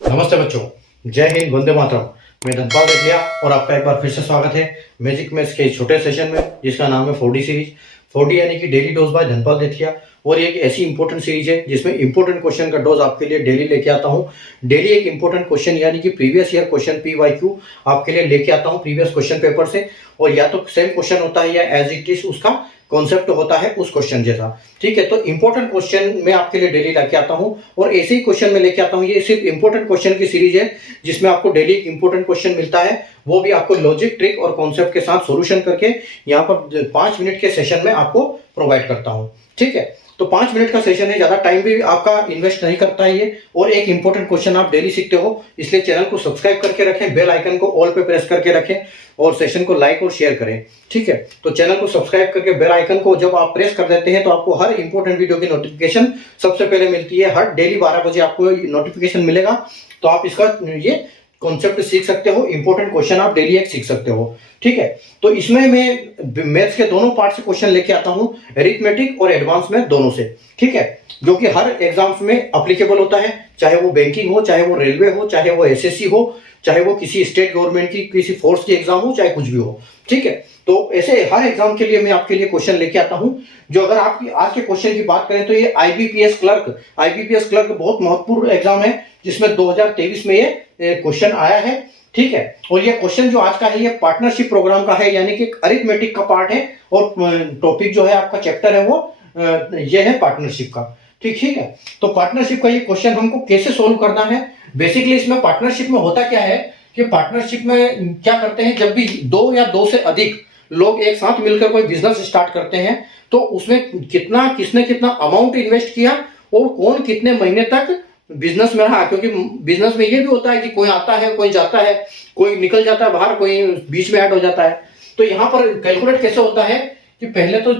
नमस्ते बच्चों, जय हिंद, वंदे मातरम। मैं धनपाल देथिया और आपका एक बार फिर से स्वागत है मैजिक मैथ्स के इस छोटे सेशन में, जिसका नाम है 4D सीरीज। 4D यानी कि डेली डोज बाय धनपाल देथिया। और ये एक ऐसी इंपॉर्टेंट सीरीज है जिसमें इंपॉर्टेंट क्वेश्चन का डोज आपके लिए डेली लेके आता हूँ। डेली एक इंपॉर्टेंट क्वेश्चन यानी कि प्रीवियस ईयर क्वेश्चन PYQ आपके लिए लेके आता हूँ प्रीवियस क्वेश्चन पेपर से। और या तो सेम क्वेश्चन होता है या एज इट इज उसका कॉन्सेप्ट होता है उस क्वेश्चन जैसा। ठीक है, तो इंपॉर्टेंट क्वेश्चन मैं आपके लिए डेली लेके आता हूँ और ऐसे ही क्वेश्चन में लेके आता हूँ। ये सिर्फ इंपॉर्टेंट क्वेश्चन की सीरीज है जिसमें आपको डेली एक इंपॉर्टेंट क्वेश्चन मिलता है, वो भी आपको लॉजिक, ट्रिक और कॉन्सेप्ट के साथ सॉल्यूशन करके यहाँ पर 5 मिनट के सेशन में आपको प्रोवाइड करता हूँ। ठीक है, तो 5 मिनट का सेशन है, ज्यादा टाइम भी आपका इन्वेस्ट नहीं करता है ये, और एक इंपॉर्टेंट क्वेश्चन आप डेली सीखते हो। इसलिए चैनल को सब्सक्राइब करके रखें, बेल आइकन को ऑल पे प्रेस करके रखें और सेशन को लाइक और शेयर करें। ठीक है, तो चैनल को सब्सक्राइब करके बेल आइकन को जब आप प्रेस कर देते हैं तो आपको हर इंपॉर्टेंट वीडियो की नोटिफिकेशन सबसे पहले मिलती है। हर डेली 12 बजे आपको नोटिफिकेशन मिलेगा, तो आप इसका ये कॉन्सेप्ट सीख सकते हो, इंपॉर्टेंट क्वेश्चन आप डेली एक सीख सकते हो। ठीक है, तो इसमें मैं मैथ्स के दोनों पार्ट से क्वेश्चन लेके आता हूं, अरिथमेटिक और एडवांस में दोनों से। ठीक है, जो कि हर एग्जाम्स में अप्लीकेबल होता है, चाहे वो बैंकिंग हो, चाहे वो रेलवे हो, चाहे वो SSC हो, चाहे वो किसी स्टेट गवर्नमेंट की किसी फोर्स की एग्जाम हो, चाहे कुछ भी हो। ठीक है, तो ऐसे हर एग्जाम के लिए मैं आपके लिए क्वेश्चन लेके आता हूं। जो अगर आपकी आज के क्वेश्चन की बात करें तो ये IBPS क्लर्क बहुत महत्वपूर्ण एग्जाम है, जिसमें 2023 में ये क्वेश्चन आया है। ठीक है, और ये क्वेश्चन जो आज का है ये पार्टनरशिप प्रोग्राम का है, यानी कि अरिथमेटिक का पार्ट है और टॉपिक जो है आपका चैप्टर है वो ये है पार्टनरशिप का। ठीक है, तो पार्टनरशिप का ये क्वेश्चन हमको कैसे सोल्व करना है। बेसिकली इसमें पार्टनरशिप में होता क्या है कि पार्टनरशिप में क्या करते हैं, जब भी 2 या 2 से अधिक लोग एक साथ मिलकर कोई बिजनेस स्टार्ट करते हैं तो उसमें किसने कितना अमाउंट इन्वेस्ट किया और कौन कितने महीने तक बिजनेस में रहा। क्योंकि बिजनेस में ये भी होता है कि कोई आता है, कोई जाता है, कोई निकल जाता है बाहर, कोई बीच में ऐड हो जाता है। तो यहाँ पर कैलकुलेट कैसे होता है कि पहले तो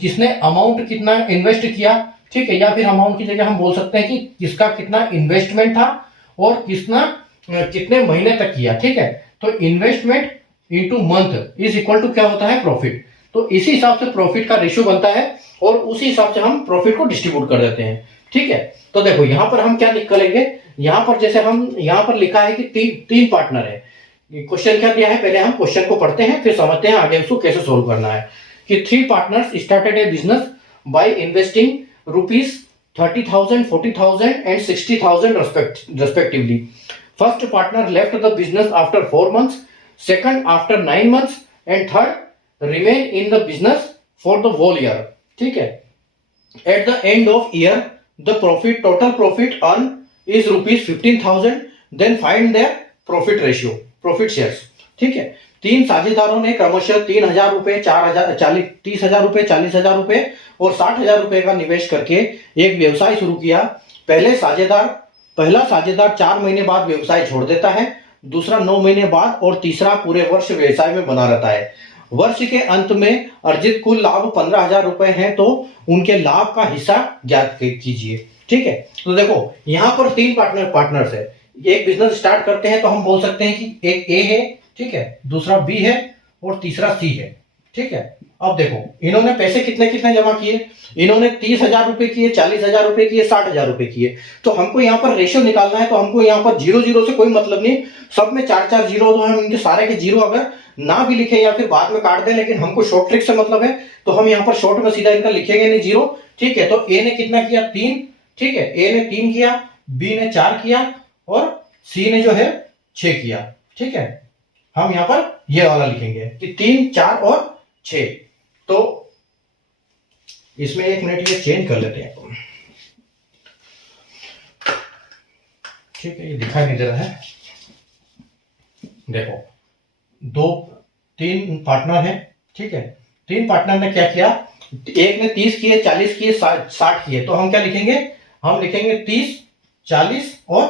किसने अमाउंट कितना इन्वेस्ट किया, ठीक है, या फिर अमाउंट की जगह हम बोल सकते हैं कि किसका कितना इन्वेस्टमेंट था और कितने महीने तक किया। ठीक है, तो investment into month is equal to क्या होता है, प्रॉफिट। तो इसी हिसाब से प्रॉफिट का रेशियो बनता है और उसी हिसाब से हम प्रॉफिट को डिस्ट्रीब्यूट कर देते हैं। ठीक है, तो देखो यहाँ पर हम क्या निकालेंगे, यहाँ पर जैसे हम यहाँ पर लिखा है कि तीन पार्टनर है। क्वेश्चन क्या दिया है, पहले हम क्वेश्चन को पढ़ते हैं फिर समझते हैं आगे उसको कैसे सोल्व करना है। कि 3 partners started A business by investing ₹30,000, 40,000 and 60,000 respectively. First partner left the business after 4 months, second after 9 months, and third remain in the business for the whole year. ठीक है, at the end of year the total profit earned is ₹15,000. Then find their profit ratio, profit shares. ठीक है, 3 साझेदारों ने क्रमशः ₹3,000, 4,000, 30,000 रुपए, 40,000 रुपए और 60,000 रुपए का निवेश करके एक व्यवसाय शुरू किया। पहला साझेदार 4 महीने बाद व्यवसाय छोड़ देता है, दूसरा 9 महीने बाद और तीसरा पूरे वर्ष व्यवसाय में बना रहता है। वर्ष के अंत में अर्जित कुल लाभ 15,000 रुपए हैं, तो उनके लाभ का हिस्सा ज्ञात कीजिए। ठीक है, तो देखो यहाँ पर 3 पार्टनर्स है। एक बिजनेस स्टार्ट करते हैं तो हम बोल सकते हैं कि एक A है, ठीक है, दूसरा B है और तीसरा C है। ठीक है, अब देखो इन्होंने पैसे कितने कितने जमा किए, इन्होंने 30,000 रुपए किए, 40,000 रुपए किए, 60,000 रुपए किए। तो हमको यहाँ पर रेशियो निकालना है, तो हमको यहाँ पर 0 से कोई मतलब नहीं, सब में 4 जीरो, तो हम इनके सारे के जीरो अगर ना भी लिखे या फिर बाद में काट दें, लेकिन हमको शॉर्ट ट्रिक से मतलब है, तो हम यहाँ पर शॉर्ट में सीधा इनका लिखेंगे नहीं, 0। ठीक है, तो A ने कितना किया, 3। ठीक है, A ने 3 किया, B ने 4 किया और C ने जो है 6 किया। ठीक है, हम यहाँ पर ये वाला लिखेंगे कि 3, 4 और 6। तो इसमें 1 मिनट ये चेंज कर लेते हैं। ठीक है, ये दिखाई नहीं दे रहा है। देखो 3 पार्टनर है। ठीक है, 3 पार्टनर ने क्या किया, एक ने 30 किए, 40 किए, 60 किए। तो हम क्या लिखेंगे, हम लिखेंगे 30, 40 और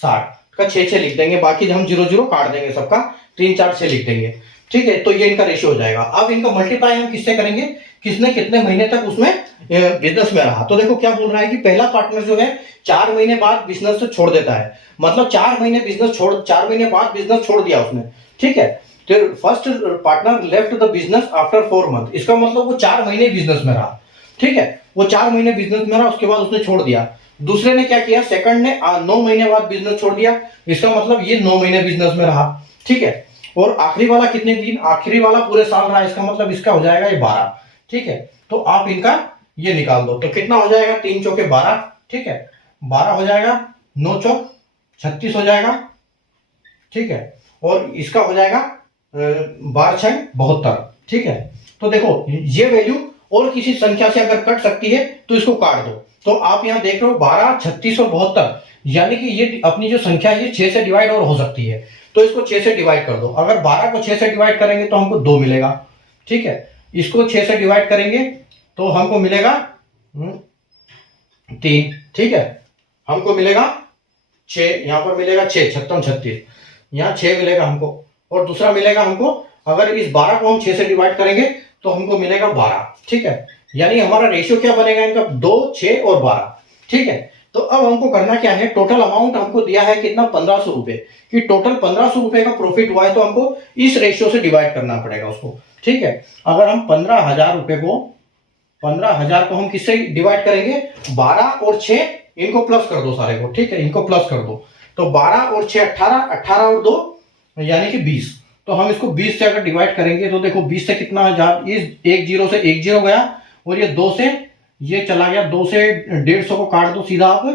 60 का 6 लिख देंगे, बाकी हम 0 काट देंगे, सबका 3, 4, 6 लिख देंगे। ठीक है, तो ये इनका रेशियो हो जाएगा। अब इनका मल्टीप्लाई हम किससे करेंगे, किसने कितने महीने तक उसमें बिजनेस में रहा। तो देखो क्या बोल रहा है कि पहला पार्टनर जो है 4 महीने बाद बिजनेस से छोड़ देता है, मतलब 4 महीने बाद बिजनेस छोड़ दिया उसने। ठीक है, तो first partner left the business after 4 month, इसका मतलब वो 4 महीने बिजनेस में रहा। ठीक है, वो 4 महीने बिजनेस में रहा, उसके बाद उसने छोड़ दिया। दूसरे ने क्या किया, सेकंड ने 9 महीने बाद बिजनेस छोड़ दिया, इसका मतलब ये 9 महीने बिजनेस में रहा, ठीक है। और आखिरी वाला कितने दिन, आखिरी वाला पूरे साल रहा, इसका मतलब इसका हो जाएगा ये 12, ठीक है। तो आप इनका ये निकाल दो, तो कितना हो जाएगा, 3 चौके 12, ठीक है, 12 हो जाएगा, 9 चौक 36 हो जाएगा, ठीक है, और इसका हो जाएगा 12 6 72, ठीक है। तो देखो ये वैल्यू और किसी संख्या से अगर कट सकती है तो इसको काट दो। तो आप यहां देख रहे हो 12 36 और 72, यानी कि ये अपनी जो संख्या है ये 6 से डिवाइड और हो सकती है, तो इसको 6 से डिवाइड कर दो। अगर 12 को 6 से डिवाइड करेंगे तो हमको 2 मिलेगा, ठीक है। इसको 6 से डिवाइड करेंगे तो हमको मिलेगा 3, ठीक है, हमको मिलेगा 6, यहां पर मिलेगा 6 56 36, यहाँ 6 मिलेगा हमको, और दूसरा मिलेगा हमको, अगर इस 12 को हम 6 से डिवाइड करेंगे तो हमको मिलेगा 12, ठीक है। यानी हमारा रेशियो क्या बनेगा इनका, 2 6 और 12, ठीक है। तो अब हमको करना क्या है, टोटल अमाउंट हमको दिया है कितना, 1500 रुपए, कि टोटल 1500 रुपए का प्रॉफिट हुआ है, तो हमको इस रेशियो से डिवाइड करना पड़ेगा उसको, ठीक है। अगर हम 15,000 रुपए को 15,000 को हम किससे डिवाइड करेंगे, 12 और 6 इनको प्लस कर दो सारे को, ठीक है, इनको प्लस कर दो, तो 12 और 6 18, 18 और 2 यानी कि 20। तो हम इसको 20 से अगर डिवाइड करेंगे तो देखो 20 से कितना, इस एक जीरो से एक जीरो गया, और ये 2 से ये चला गया, 2 से 150 को काट दो सीधा आप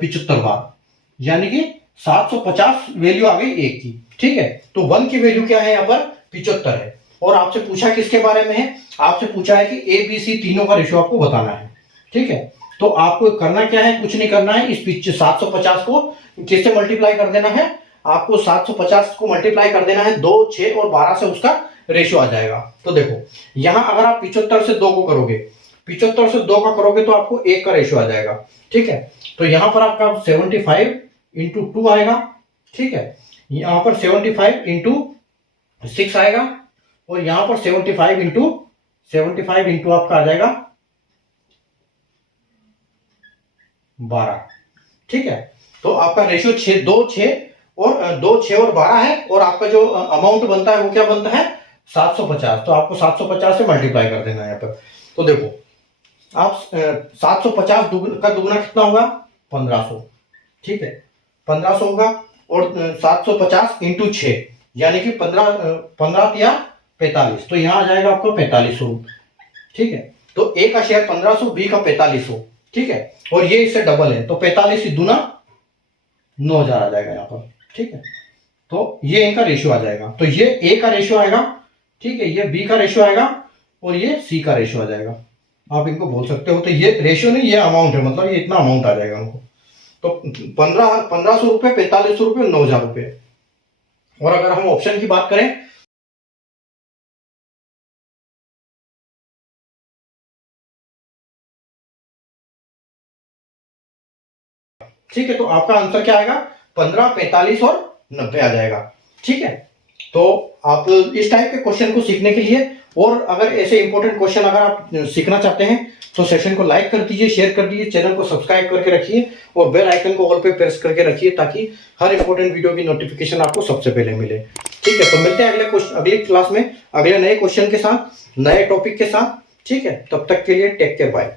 75 बार, यानी कि 750 वैल्यू आ गई एक की, ठीक है। तो 1 की वैल्यू क्या है यहाँ पर, 75 है। और आपसे पूछा किसके बारे में है, आपसे पूछा है कि ए बी सी तीनों का रेशियो आपको बताना है, ठीक है। तो आपको करना क्या है, कुछ नहीं करना है, इस 750 को किससे मल्टीप्लाई कर देना है, आपको 750 को मल्टीप्लाई कर देना है 2 6 और 12 से, उसका रेशियो आ जाएगा। तो देखो यहां अगर आप 75 से 2 को करोगे, 75 से 2 का करोगे तो आपको 1 का रेशियो आ जाएगा, ठीक है। तो यहां पर आपका 75 इंटू 2 आएगा, ठीक है, यहां पर 75 इंटू 6 आएगा, और यहां पर 75 इंटू आपका आ जाएगा 12, ठीक है। तो आपका रेशियो 6 2 6 और 12 है, और आपका जो अमाउंट बनता है वो क्या बनता है, 750। तो आपको 750 से मल्टीप्लाई कर देना है यहाँ पर। तो देखो आप 750 का दुगना कितना होगा, 1500, ठीक है, 1500 होगा, और 750 इंटू 6 यानी कि 15 या 45, तो यहाँ आ जाएगा आपको 4500, ठीक है। तो ए का शेयर 1500, बी का 4500, ठीक है, और ये इससे डबल है, तो 45 दुना 9000 आ जाएगा यहाँ पर, ठीक है। तो ये इनका रेशियो आ जाएगा, तो ये ए का रेशियो आएगा, ठीक है, ये बी का रेशियो आएगा, और ये सी का रेशियो आ जाएगा, आप इनको बोल सकते हो। तो ये रेशियो नहीं, ये अमाउंट है, मतलब ये इतना अमाउंट आ जाएगा उनको। तो 1500 रुपए, 4500 रुपए, 9000 रुपए। और अगर हम ऑप्शन की बात करें, ठीक है, तो आपका आंसर क्या आएगा, 15 45 और 90 आ जाएगा, ठीक है। तो आप इस टाइप के क्वेश्चन को सीखने के लिए, और अगर ऐसे इंपॉर्टेंट क्वेश्चन अगर आप सीखना चाहते हैं तो सेशन को लाइक कर दीजिए, शेयर कर दीजिए, चैनल को सब्सक्राइब करके रखिए, और बेल आइकन को ऑल पे प्रेस करके रखिए, ताकि हर इंपॉर्टेंट वीडियो की नोटिफिकेशन आपको सबसे पहले मिले, ठीक है। तो मिलते हैं अगले क्लास में अगले नए क्वेश्चन के साथ, नए टॉपिक के साथ, ठीक है। तब तक के लिए टेक केयर, बाय।